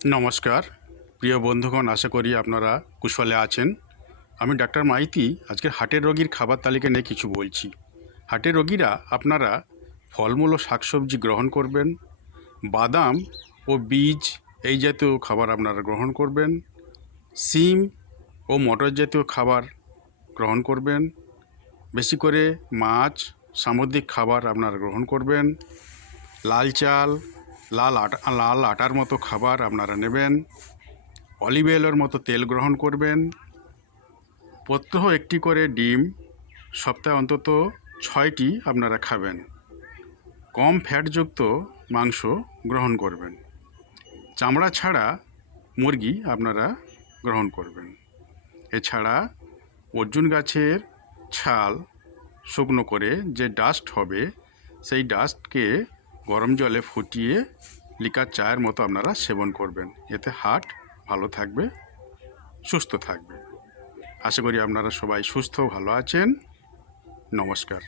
নমস্কার প্রিয় বন্ধুগণ, আশা করি আপনারা কুশলে আছেন। আমি ডাক্তার মাইতি আজকে হার্টের রোগীর খাবার তালিকা নিয়ে কিছু বলছি। হার্টের রোগীরা আপনারা ফলমূল ও শাকসবজি গ্রহণ করবেন, বাদাম ও বীজ এই জাতীয় খাবার আপনারা গ্রহণ করবেন, শিম ও মটর জাতীয় খাবার গ্রহণ করবেন, বেশি করে মাছ সামুদ্রিক খাবার আপনারা গ্রহণ করবেন, লাল চাল লাল আটার মতো খাবার আপনারা নেবেন, অলিভ অয়েলের মতো তেল গ্রহণ করবেন, প্রত্যহ একটি করে ডিম সপ্তাহে অন্তত 6টি আপনারা খাবেন, কম ফ্যাটযুক্ত মাংস গ্রহণ করবেন, চামড়া ছাড়া মুরগি আপনারা গ্রহণ করবেন। এছাড়া অর্জুন গাছের ছাল শুকনো করে যে ডাস্ট হবে সেই ডাস্টকে গরম জলে ফুটিয়ে লিকার চায়ের মতো আপনারা সেবন করবেন। এতে হার্ট ভালো থাকবে, সুস্থ থাকবে। আশা করি আপনারা সবাই সুস্থ ভালো আছেন। নমস্কার।